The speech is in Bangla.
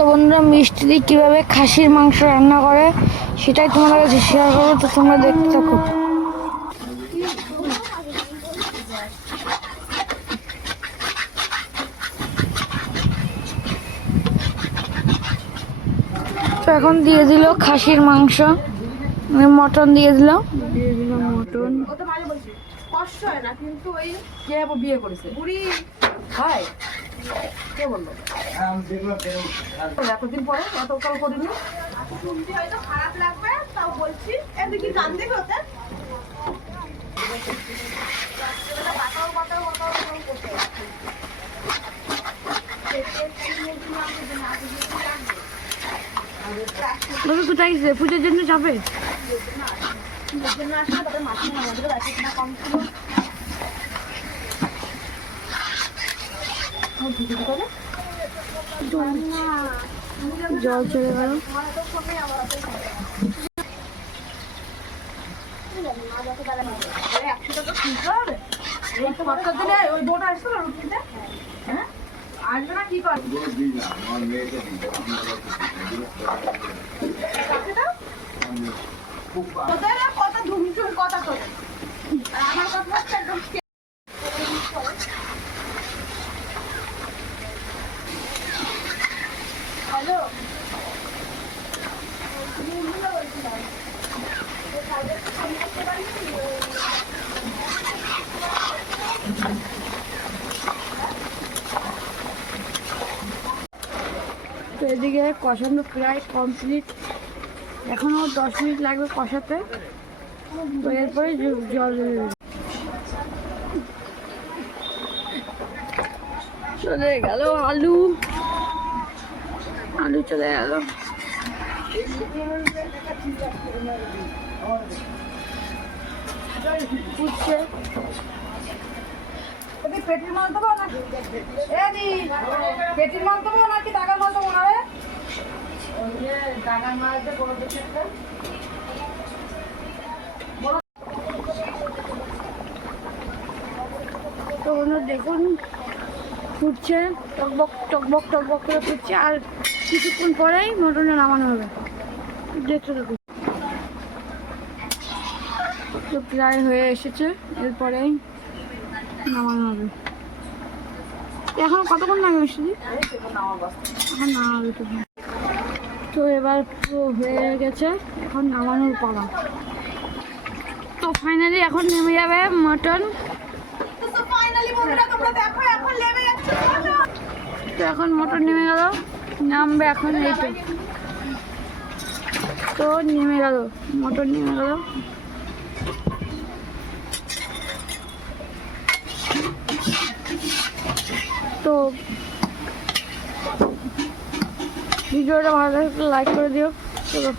তো বন্ধুরা মিষ্টি দিয়ে কীভাবে খাসির মাংস রান্না করে, সেটাই তোমাদের কাছে শেয়ার করব, তো তোমরা দেখতে থাকো। তো এখন দিয়ে দিল খাসির মাংস মানে মটন দিয়ে দিল। দিয়ে দিল মটন কষ্ট হয় না, কিন্তু ওই কে বিয়ে করেছে বুড়ি, ভাই। কে বলল? এতদিন পরে এত কাল করিনি। শুনতে হয়তো খারাপ লাগবে তাও বলছি। এদিকে গান দেবে ওতে তবে কোথায় গেছে? পুজোর জন্য যাবে? হবে এই তো বাচ্চা না রুটিতে হ্যাঁ আসবে না কি ওদের আর কথা আর আমার কথা একদম তো এদিকে কষানো প্রায় কমপ্লিট এখনও দশ মিনিট লাগবে কষাতে। তো এরপরে জল চলে গেল আলু। আলু চলে গেল। পেটির মাল দেবো পেটির মাল দেবো নাকি টাকার মাল দেবো না রে? টাকার মাল তো দেখুন ফুটছে টকবক টকবক টকবক করে ফুটছে আর কিছুক্ষণ পরেই মটনে নামানো হবে। দেখতে দেখুন তো প্রায় হয়ে এসেছে। এরপরেই নামানো হবে। এখন কতক্ষণ লাগবে মিষ্টি এখন নামাবে তো। তো এবার পুরো হয়ে গেছে। এখন নামানোর পালা। তো ফাইনালি এখন নেমে যাবে মটন তো এখন মোটর নেমে গেল। নামবে এখন এই তো নেমে গেল, মোটর নেমে গেল। তো ভিডিওটা ভালো লাইক করে দিও। চলো.